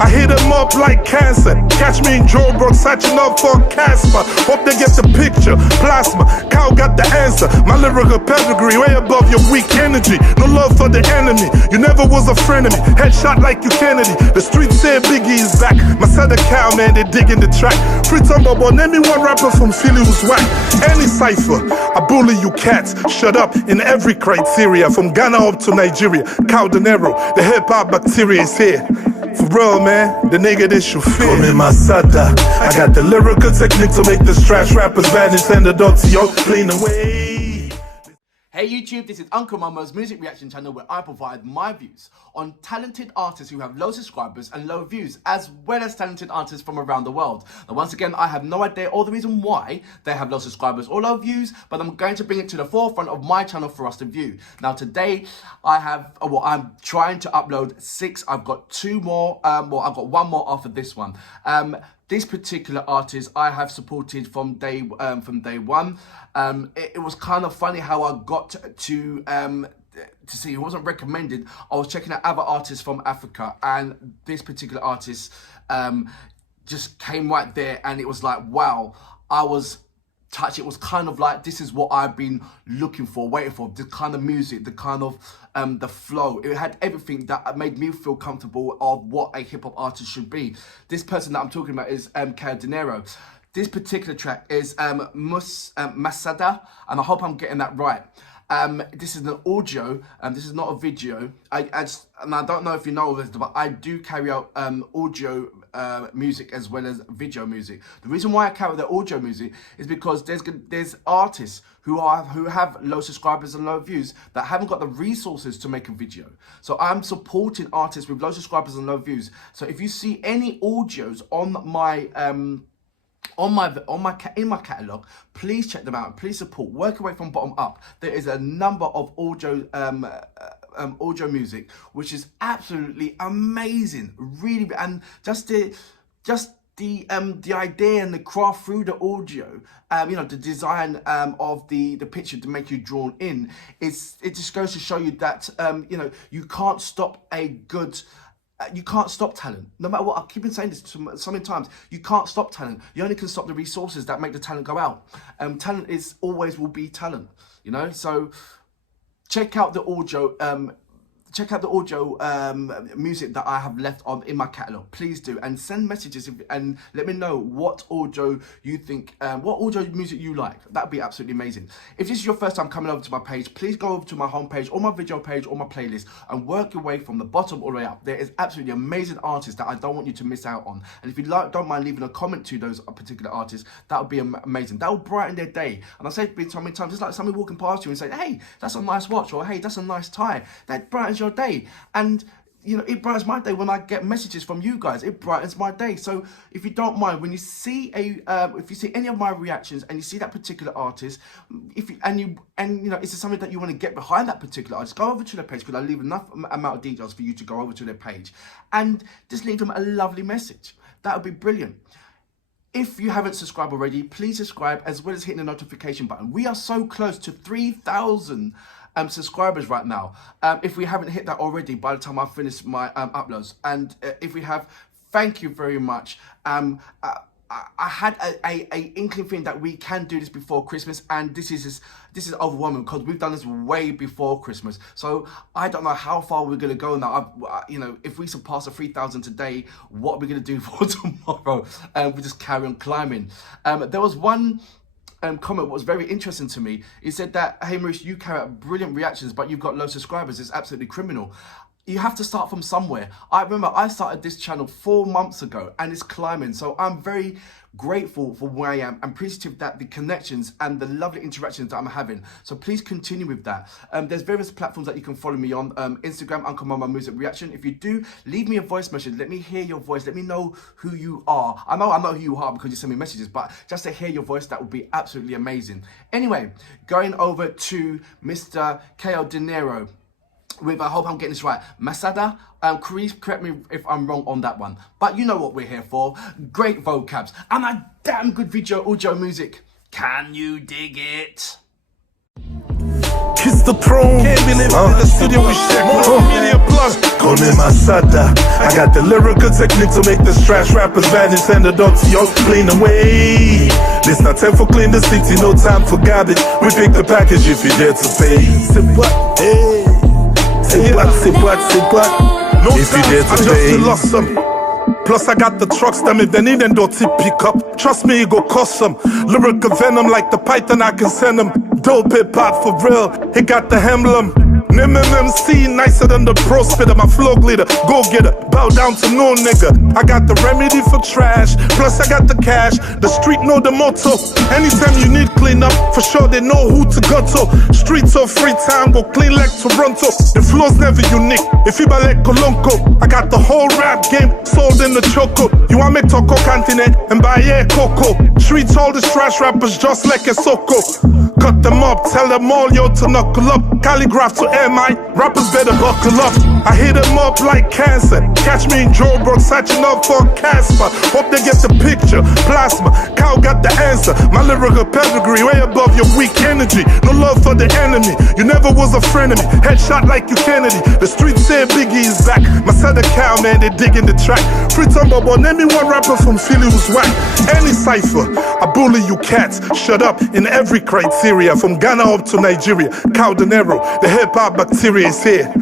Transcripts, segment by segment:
I hit them up like cancer. Catch me in Joburg, searching up for Casper. Hope they get the picture. Plasma, Kao got the answer. My lyrical pedigree way above your weak energy. No love for the enemy. You never was a friend of me. Headshot like you Kennedy. The streets say Biggie is back. Massada Kao, man, they digging the track. Free Tumble, name me one rapper from Philly who's whack. Any cipher, I bully you cats. Shut up in every criteria. From Ghana up to Nigeria. Kao Denero, the hip-hop bacteria is here. For real, man, the nigga this you feel. Call me Massada. I got the lyrical technique to make the trash rappers bad and send the dog to your clean away. Hey YouTube, this is Uncle Mama's music reaction channel where I provide my views on talented artists who have low subscribers and low views, as well as talented artists from around the world. Now once again, I have no idea or the reason why they have low subscribers or low views, but I'm going to bring it to the forefront of my channel for us to view. Now today, I'm trying to upload 6. I've got 2 more, I've got 1 more after this one. This particular artist I have supported from day one. It was kind of funny how I got to see, it wasn't recommended. I was checking out other artists from Africa, and this particular artist just came right there, and it was like, wow, I was touched. It was kind of like, this is what I've been looking for, waiting for, the kind of music, the kind of the flow. It had everything that made me feel comfortable of what a hip-hop artist should be. This person that I'm talking about is Kao Denero. This particular track is Massada, and I hope I'm getting that right. This is an audio, this is not a video. And I don't know if you know this, but I do carry out audio music as well as video music. The reason why I carry the audio music is because there's artists who have low subscribers and low views that haven't got the resources to make a video. So I'm supporting artists with low subscribers and low views. So if you see any audios on my in my catalog, please check them out. Please support. Work your way from bottom up. There is a number of audio music which is absolutely amazing, really, and just the idea and the craft through the audio, you know, the design of the picture to make you drawn in. It just goes to show you that you know, you can't stop a good. You can't stop talent. No matter what, I keep on saying this so many times. You can't stop talent. You only can stop the resources that make the talent go out. Talent is always will be talent. You know. So check out the audio. Music that I have left on in my catalog. Please do, and send messages and let me know what audio you think, what audio music you like. That would be absolutely amazing. If this is your first time coming over to my page, please go over to my homepage or my video page or my playlist and work your way from the bottom all the way up. There is absolutely amazing artists that I don't want you to miss out on. And if you don't mind leaving a comment to those particular artists, that would be amazing. That will brighten their day. And I say it so many times, it's like somebody walking past you and saying, hey, that's a nice watch, or hey, that's a nice tie. That brightens your day. And you know, it brightens my day when I get messages from you guys. It brightens my day. So if you don't mind, when you see if you see any of my reactions and you see that particular artist, you know, is it something that you want to get behind that particular artist, go over to their page, because I leave enough amount of details for you to go over to their page and just leave them a lovely message. That would be brilliant. If you haven't subscribed already, please subscribe, as well as hitting the notification button. We are so close to 3,000 subscribers right now. If we haven't hit that already by the time I finish my uploads, and if we have, thank you very much. I had a inkling feeling that we can do this before Christmas, and this is overwhelming because we've done this way before Christmas. So I don't know how far we're gonna go now. You know, if we surpass the 3,000 today, what are we gonna do for tomorrow? We just carry on climbing. There was one comment was very interesting to me. He said that, hey Maurice, you carry out brilliant reactions, but you've got low subscribers. It's absolutely criminal. You have to start from somewhere. I remember I started this channel 4 months ago and it's climbing. So I'm very grateful for where I am. I'm appreciative that the connections and the lovely interactions that I'm having. So please continue with that. There's various platforms that you can follow me on. Instagram, Uncle Mama Music Reaction. If you do, leave me a voice message. Let me hear your voice. Let me know who you are. I know who you are because you send me messages, but just to hear your voice, that would be absolutely amazing. Anyway, going over to Mr. Kao Denero. With, I hope I'm getting this right, Massada. Correct me if I'm wrong on that one. But you know what we're here for. Great vocabs and a damn good audio music. Can you dig it? Kiss the throne. Can't believe in the studio with Shaq. Media Plus. Call me Massada. I got the lyrical technique to make the trash rappers vanish and the dirty all clean away. This not time for clean the city, no time for garbage. We pick the package if you dare to pay. Say what? Hey. Say what? Say what? Say what? No if you dare to pay. I just lost some. Plus I got the trucks, them if they need them dirty pick up. Trust me, it go cost some. Lyrical venom like the python, I can send them. Dope hip hop for real, he got the emblem. MMMC nicer than the pro spitter. My flow glitter, go getter, bow down to no nigga. I got the remedy for trash, plus I got the cash. The street know the motto. Anytime you need clean up, for sure they know who to go to. Streets of free time, go clean like Toronto. The flow's never unique, if you like Colonco. I got the whole rap game sold in the choco. You want me to go cantine and buy a cocoa. Treats all the trash rappers just like a soko. Cut them up, tell them all yo to knuckle up. Calligraph to MI, rappers better buckle up. I hit them up like cancer. Catch me in Joburg, searching up for Casper. Hope they get the picture. Plasma, Kao got the answer. My lyrical pedigree way above your weak energy. No love for the enemy. You never was a friend of me. Headshot like you Kennedy. The streets say Biggie is back. Massada Kao, man, they digging the track. Free Tumble, boy, name me one rapper from Philly who's whack. Any cipher, I bully you cats. Shut up in every criteria. From Ghana up to Nigeria. Kao Denero, the hip hop bacteria is here.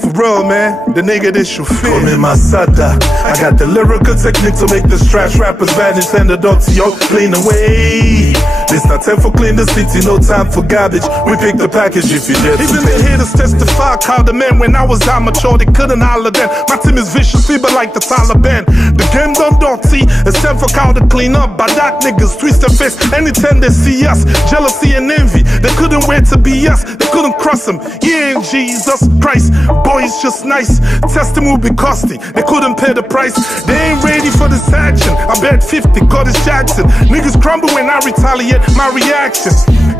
For real, man, the nigga this you feel. Call me Massada. I got the lyrical technique to make the trash rappers vanish and the dirty all clean away. This not time for clean the city, no time for garbage. We pick the package if you dare to even the haters testify, called the man when I was amateur, they couldn't holler then. My team is vicious, feeble like the Taliban. The game done dirty, it's time for Kao to clean up. By that niggas twist their face anytime they see us. Jealousy and envy, they couldn't wait to be us. They couldn't cross them, yeah, in Jesus Christ. Boys just nice, testing will be costly. They couldn't pay the price, they ain't ready for this action. I bet 50, Curtis Jackson. Niggas crumble when I retaliate, my reaction.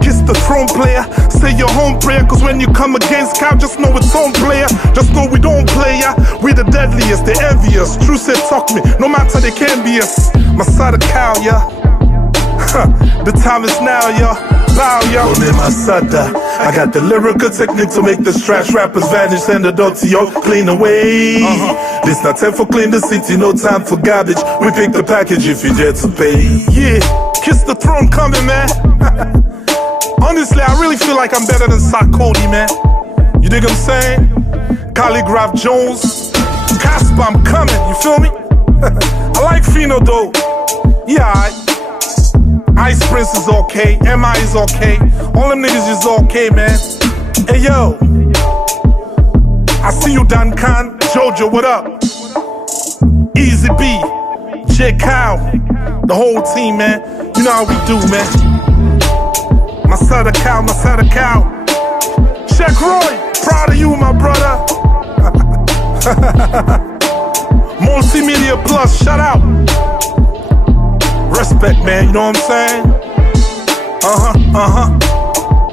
Kiss the throne player, say your home prayer. Cause when you come against Kao, just know it's home player. Just know we don't play ya, we the deadliest, they envious. True said talk me, no matter they can be us. Massada Kao, yeah. The time is now, yo. Bow, yo. Call me Massada. I got the lyrical technique to make the trash rappers vanish and the dirty all clean away. This not time for clean the city, no time for garbage. We pick the package if you dare to pay. Yeah, kiss the throne coming, man. Honestly, I really feel like I'm better than Sarkozy, man. You dig what I'm saying? Calligraph Jones, Casper, I'm coming. You feel me? I like Fino though. Yeah, Ice Prince is okay, MI is okay, all them niggas is okay, man. Hey yo, I see you Dan Khan, Jojo, what up? Easy B, J Kao, the whole team, man. You know how we do, man. Massada Kao, Massada Kao. Check Roy, proud of you, my brother. Multimedia Plus, shout out. Respect, man, you know what I'm saying?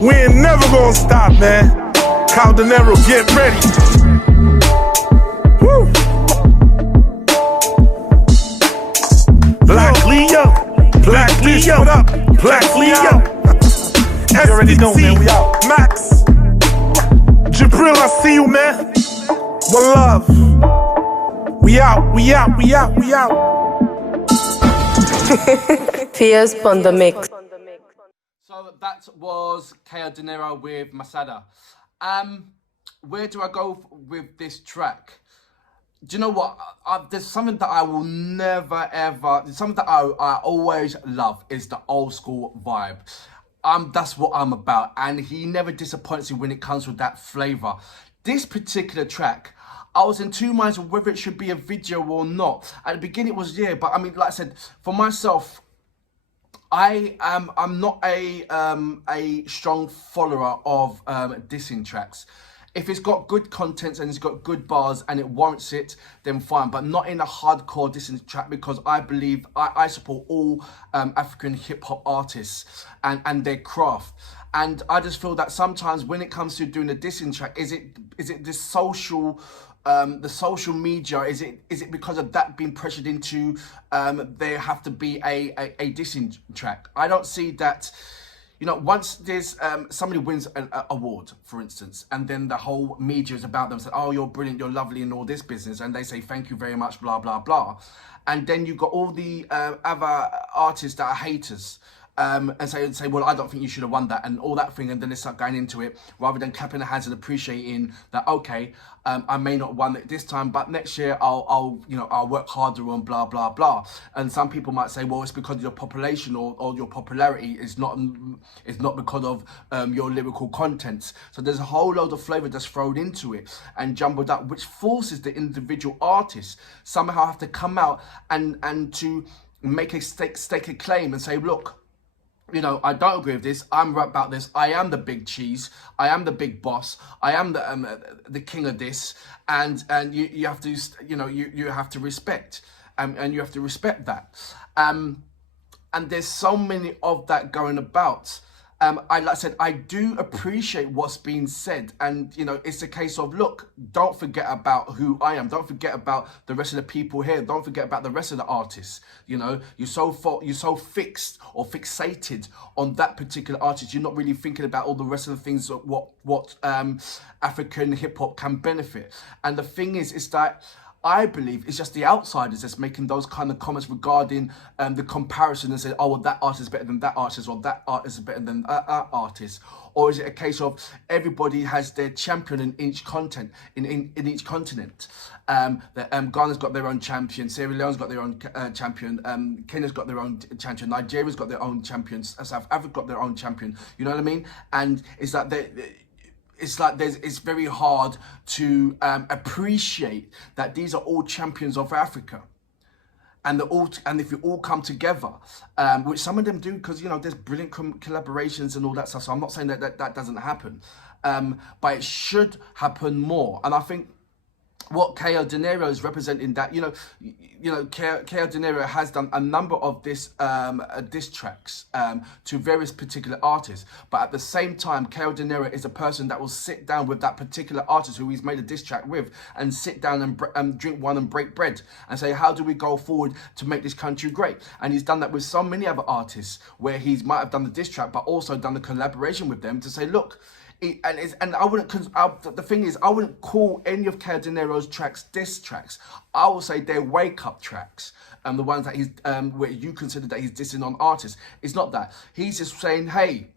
We ain't never gonna stop, man. Kao Denero, get ready. Woo! Black Leo, Black Leo, what up? Black Leo. You already know, man, we out. Max, Jibril, I see you, man. One love. We out, we out, we out, we out. Fierce on the mix. So that was Kao Denero with Massada. Where do I go with this track? Do you know what? There's something that I will never ever, something that I always love is the old school vibe. That's what I'm about, and he never disappoints you when it comes with that flavor. This particular track, I was in two minds of whether it should be a video or not. At the beginning it was, yeah, but I mean, like I said, for myself, I'm not a strong follower of dissing tracks. If it's got good content and it's got good bars and it warrants it, then fine. But not in a hardcore dissing track, because I believe I support all African hip hop artists and their craft. And I just feel that sometimes when it comes to doing a dissing track, is it this social the social media, is it because of that being pressured into there have to be a dissing track? I don't see that. you know, once there's somebody wins an award, for instance, and then the whole media is about them, say, oh, you're brilliant, you're lovely, and all this business, and they say thank you very much, blah blah blah, and then you've got all the other artists that are haters. And say, well, I don't think you should have won that, and all that thing, and then they start going into it rather than clapping their hands and appreciating that. Okay, I may not have won it this time, but next year I'll work harder on blah blah blah. And some people might say, well, it's because of your population or your popularity is not because of your lyrical contents. So there's a whole load of flavour that's thrown into it and jumbled up, which forces the individual artists somehow have to come out and to make a stake a claim and say, look, you know, I don't agree with this. I'm right about this. I am the big cheese. I am the big boss. I am the king of this. And you have to, you have to respect, and you have to respect that. And there's so many of that going about. Like I said, I do appreciate what's being said, and you know, it's a case of, look, don't forget about who I am. Don't forget about the rest of the people here. Don't forget about the rest of the artists. You know, you're so fixed or fixated on that particular artist. You're not really thinking about all the rest of the things of what African hip hop can benefit. And the thing is that I believe it's just the outsiders that's making those kind of comments regarding the comparison and say, oh, well, that artist is better than that artist, or that artist is better than that artist. Or is it a case of everybody has their champion in each content, in each continent? Ghana's got their own champion, Sierra Leone's got their own champion, Kenya's got their own champion, Nigeria's got their own champions, South Africa's got their own champion. You know what I mean? And it's like it's very hard to appreciate that these are all champions of Africa, and if you all come together, which some of them do, because you know there's brilliant collaborations and all that stuff. So I'm not saying that doesn't happen, but it should happen more. And I think what Kao Denero is representing, that Kao Denero has done a number of diss tracks to various particular artists, but at the same time, Kao Denero is a person that will sit down with that particular artist who he's made a diss track with, and sit down and drink wine and break bread and say, how do we go forward to make this country great? And he's done that with so many other artists, where he might have done the diss track, but also done the collaboration with them to say, look. And I wouldn't, the thing is, I wouldn't call any of Kao Denero's tracks diss tracks. I will say they're wake up tracks. The ones that he's, where you consider that he's dissing on artists. It's not that. He's just saying, hey,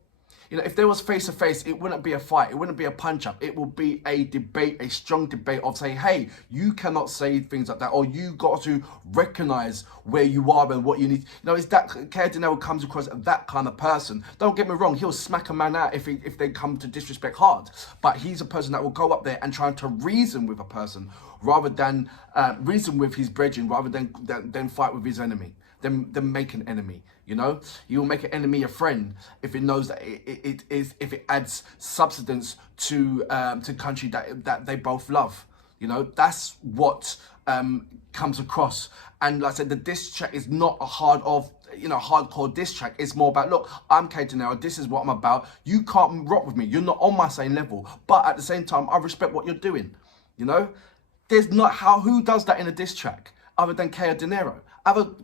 you know, if there was face to face, it wouldn't be a fight. It wouldn't be a punch up. It would be a debate, a strong debate of saying, hey, you cannot say things like that, or you got to recognize where you are and what you need. You know, it's that Kao Denero comes across as that kind of person. Don't get me wrong, he'll smack a man out if they come to disrespect hard. But he's a person that will go up there and try to reason with a person, rather than reason with his brethren, rather than fight with his enemy. Then make an enemy. You know, you will make an enemy a friend if it knows that if it adds substance to country that they both love. You know, that's what comes across. And like I said, the diss track is not a hardcore diss track. It's more about, look, I'm Kao Denero, this is what I'm about. You can't rock with me. You're not on my same level. But at the same time, I respect what you're doing. You know, there's not who does that in a diss track other than Kao Denero? I've heard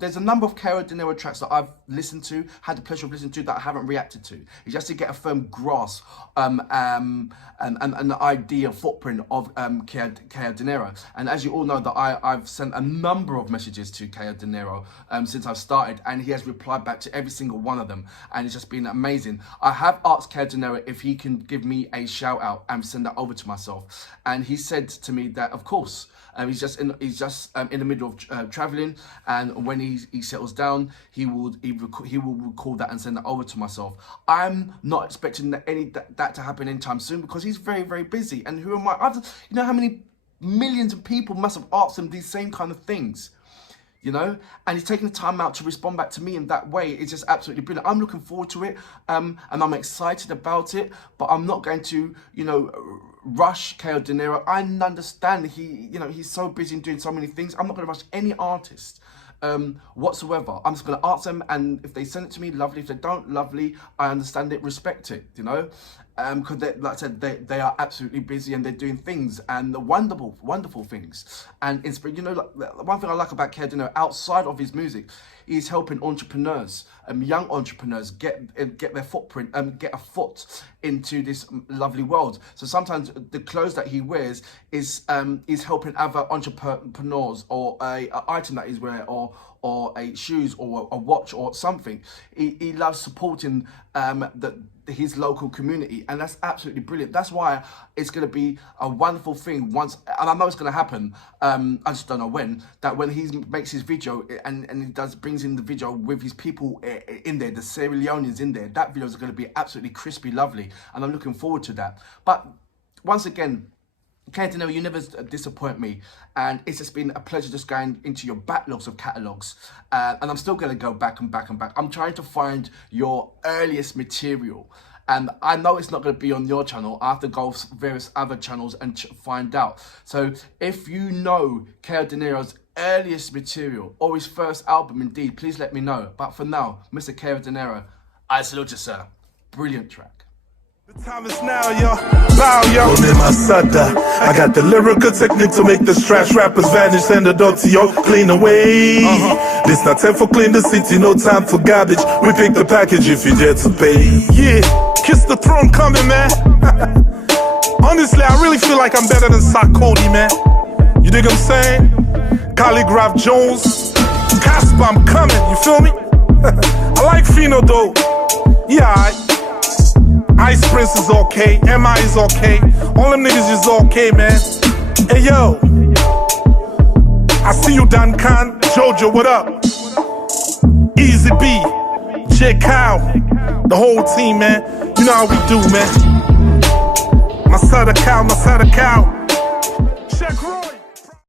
there's a number of Kao Denero tracks that I've listened to, had the pleasure of listening to, that I haven't reacted to. It's just to get a firm grasp and an idea, footprint of Kao Denero. And as you all know, that I've sent a number of messages to Kao Denero since I've started, and he has replied back to every single one of them, and it's just been amazing. I have asked Kao Denero if he can give me a shout out and send that over to myself, and he said to me that of course. He's just in the middle of traveling, and when he settles down, he will record that and send that over to myself. I'm not expecting that to happen anytime soon, because he's very, very busy. And who am I? You know how many millions of people must have asked him these same kind of things, you know? And he's taking the time out to respond back to me in that way. It's just absolutely brilliant. I'm looking forward to it, and I'm excited about it, but I'm not going to, rush Kao Denero. I understand he's so busy doing so many things. I'm not going to rush any artist whatsoever. I'm just going to ask them, and if they send it to me, lovely. If they don't, lovely. I understand it, respect it, you know. because like I said, they are absolutely busy and they're doing things and the wonderful things. And it's, you know, like, one thing I like about Kao Denero, outside of his music, he's helping entrepreneurs, young entrepreneurs get their footprint, get a foot into this lovely world. So sometimes the clothes that he wears is helping other entrepreneurs, or a item that he's wearing, or a shoes, or a watch, or something. He loves supporting his local community, and that's absolutely brilliant. That's why it's going to be a wonderful thing once, and I know it's going to happen. I just don't know when. That when he makes his video and he brings in the video with his people in there, the Sierra Leoneans in there. That video is going to be absolutely crispy, lovely, and I'm looking forward to that. But once again, Kao Denero, you never disappoint me, and it's just been a pleasure just going into your backlogs of catalogs, and I'm still going to go back and back and back. I'm trying to find your earliest material, and I know it's not going to be on your channel. I have to go to various other channels and find out. So if you know Kao Denero's earliest material, or his first album indeed, please let me know. But for now, Mr. Kao Denero, I salute you, sir. Brilliant track. The time is now, yo. Bow, yo. In Massada, I got the lyrical technique to make the trash rappers vanish. Send the dirty, yo, clean away. This not time for clean the city, no time for garbage. We pick the package if you dare to pay. Yeah, kiss the throne coming, man. Honestly, I really feel like I'm better than Sarkozy, man. You dig what I'm saying? Calligraph Jones, Casper, I'm coming, you feel me? I like Fino though. Yeah, Ice Prince is okay, MI is okay, all them niggas is okay, man. Hey yo, I see you, Dan Khan, Jojo, what up? Easy B, J Kao, the whole team, man. You know how we do, man. Massada Kao, Massada Kao.